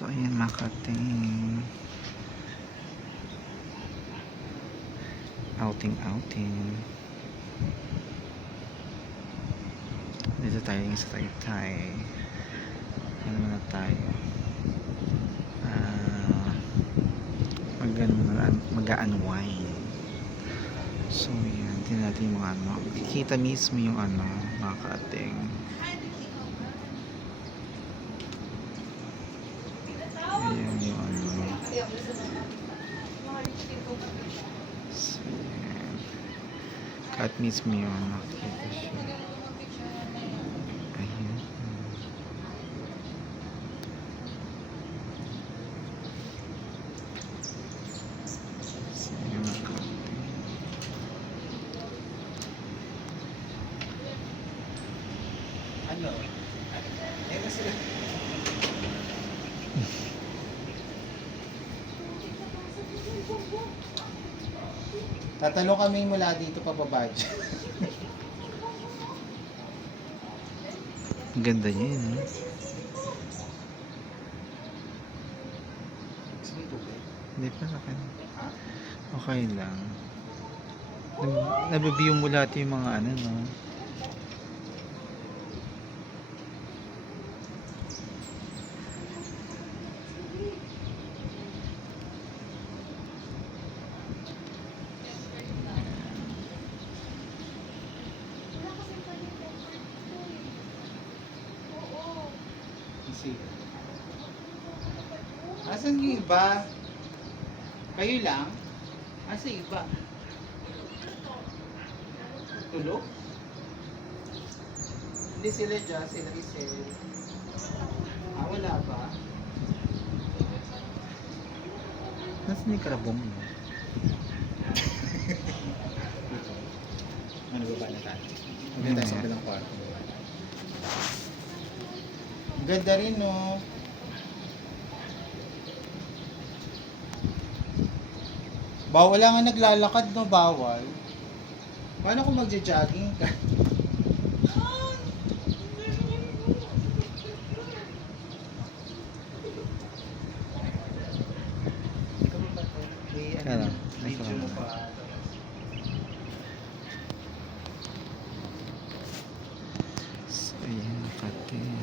So, ayan mga kating. Outing, outing. Dito tayo sa Taytay. Ano muna tayo? Ah, mag mag-unwind. So, yan. Tingnan natin yung mga ano. Kita mismo yung ano, mga kating. Ayan yung ano. So, yan. Kat mismo yung ano. Kita siya. Kating. Ano? Eh, kasi... Tatalo kami mula dito pababa. Ang ganda niya yun. no? Hindi pa akin. Ha? Okay lang. Nab- Nabibigyan mo lahat yung mga ano, no? Kasi... Asan yung iba? Kayo lang? Asa yung iba? Tulog? Hindi sila dyan, sila Isel. Ah, wala ba? Nasaan yung karabong mo? Ano ba ba na tayo? Maganda tayo sa Mm. kabilang kwarto. Ganda rin, no? Bawal lang ang naglalakad, no? Bawal. Paano kung magja-jogging ka? Ano? Medyo ayan, nakatin.